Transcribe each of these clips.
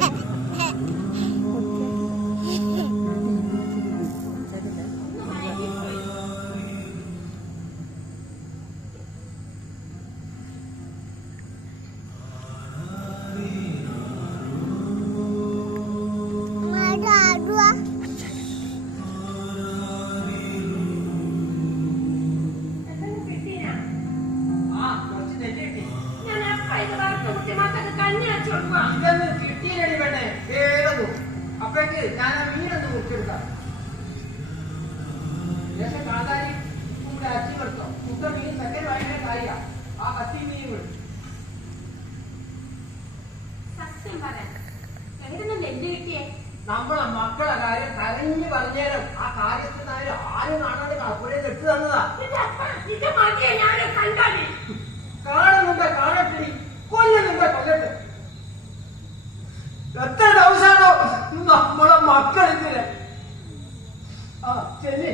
ആ ഞാൻ ആ മീനൊന്ന് മുറിച്ചെടുക്കാം ശേഷം കാന്താരി കൂടെ അച്ചി കൊടുത്തോ മുട്ട മീൻ സെക്കൻഡ് ഭയങ്കര കാര്യ ആ കത്തി മീൻ കൊടുത്തു സത്യം പറയാം. എവിടുന്ന് നെല്ല് കിട്ടിയേ? നമ്മളെ മക്കളെ കാര്യം കരഞ്ഞു പറഞ്ഞേരം. ആ കാര്യത്തിനായാലും ആരും കാണാതെ കപ്പുഴ എടുത്തു തന്നതാ. കാണുന്നുണ്ട് കാണട്ടെ കൊല്ലുന്നുണ്ട് കൊല്ലട്ടെ എത്ര ദിവസമാണോ നമ്മളെ മക്കൾ ആ ചെല്ലി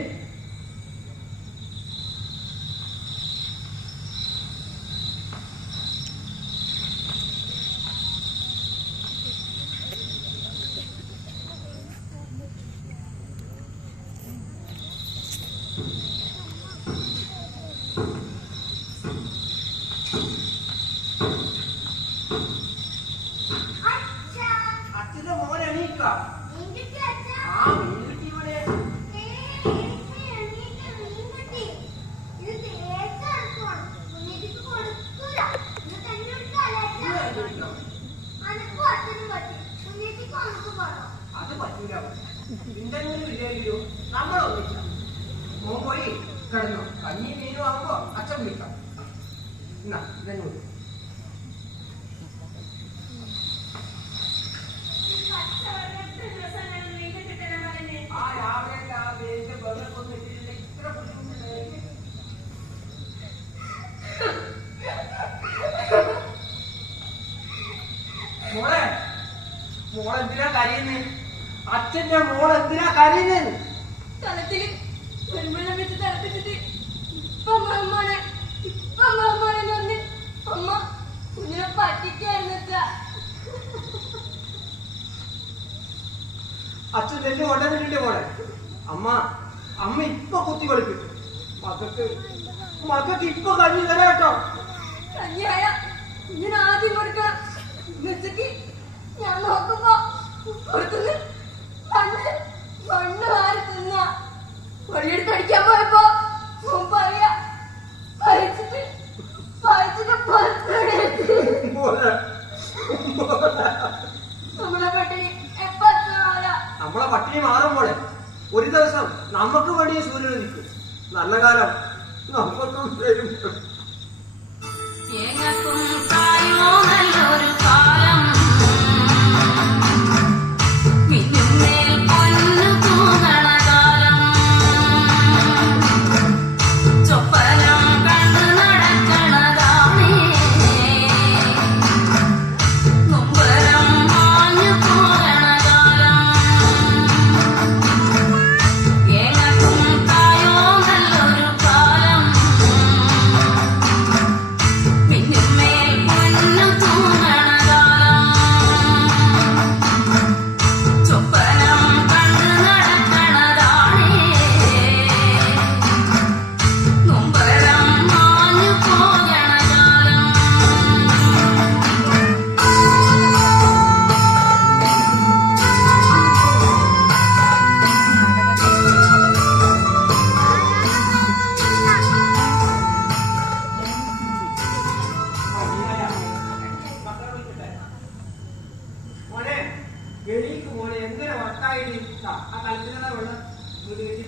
അച്ഛന്റെ മോൻ എണീക്കുക ആ മീൻ ഇവിടെ അത് പറ്റൂല എന്തെങ്കിലും ഇല്ലെങ്കിലോ നമ്മൾ ഒന്നിക്കാം മോൻ പോയി കിടന്നു. കഞ്ഞി മീനും ആകുമ്പോ അച്ഛൻ വിളിക്കാം. എന്നാ ഇതന്നെ മോളെ മോളെന്തിനാ കരയുന്നേ? അച്ഛന്റെ മോൾ എന്തിനാ കരയുന്നേ? നെല്ല് കൊണ്ടുവന്നിട്ടുണ്ട് മോളെ അമ്മ അമ്മ ഇപ്പൊ കുത്തി കളിപ്പിക്കും മക്കൾക്ക് മക്കൾക്ക് ഇപ്പൊ കഞ്ഞി തരാം കേട്ടോ. കഞ്ഞിയായ കുഞ്ഞിന് ആദ്യം കൊടുക്കണം ഞാൻ നോക്കുമ്പോ പുറത്തുനിന്ന് മണ്ണ് മണ്ണ് മാറി തിന്ന വഴിയെടുത്ത് അടിക്കാൻ പോയപ്പോ മോൻ പറയാ പഴിച്ചിട്ട് പഴിച്ചിട്ട് പുറത്തെടുത്ത് മോളെ മോളെ. നമ്മളെ പട്ടിണി എപ്പോ എത്തുന്നാലാ നമ്മളെ പട്ടിണി മാറും മോളെ ഒരു ദിവസം നമുക്ക് വേണ്ടി സൂര്യൻ നിൽക്കും നല്ല കാലം നമുക്കൊന്നും വരും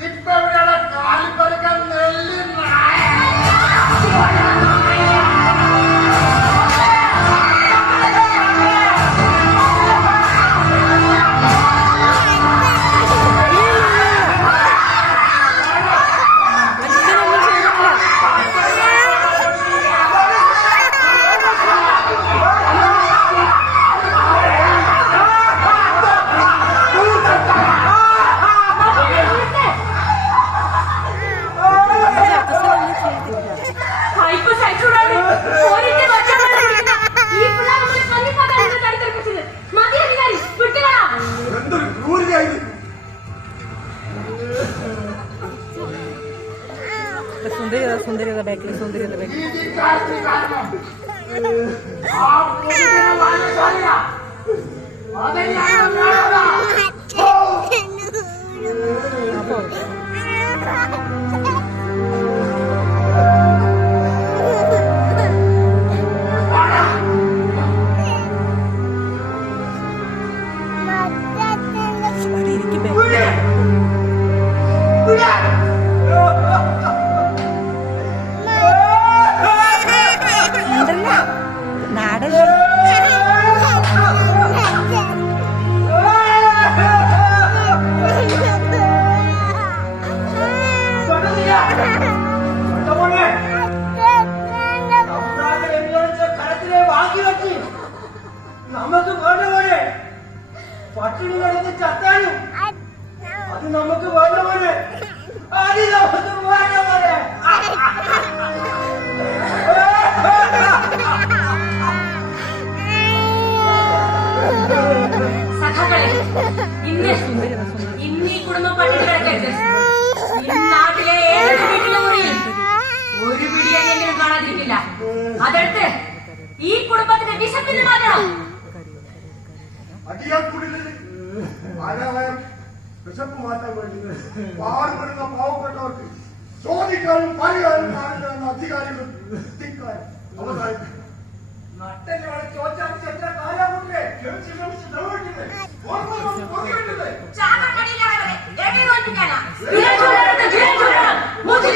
తిప్పబడాల కాలి పరికల్ని सुंदर दादा सुंदर दादा बैठ सुंदर दादा बैठ आप പട്ടിണി കിടന്ന് ചത്താനും അത് നമുക്ക് വേണ്ട പോലെ അത് നമുക്ക് വേണ്ട പോലെ സഖാക്കളെ ഇന്ന് ഇന്ന് ഈ കുടുംബം പട്ടിണി കിടക്കരുത്. നാട്ടിലെ ഏത് വീട്ടിലെ മുറിയിൽ ഒരു പിടിയെങ്കിലും കാണാതിരിക്കില്ല. അതെടുത്ത് വിശപ്പ് മാറ്റാൻ വേണ്ടി പാടുപെടുന്ന പാവപ്പെട്ടവർക്ക് ചോദിക്കാനും പറയാനും കാണിക്കുന്ന അധികാരികൾ ധിക്കാരം അവസാനിക്കും ചോദിച്ചാൽ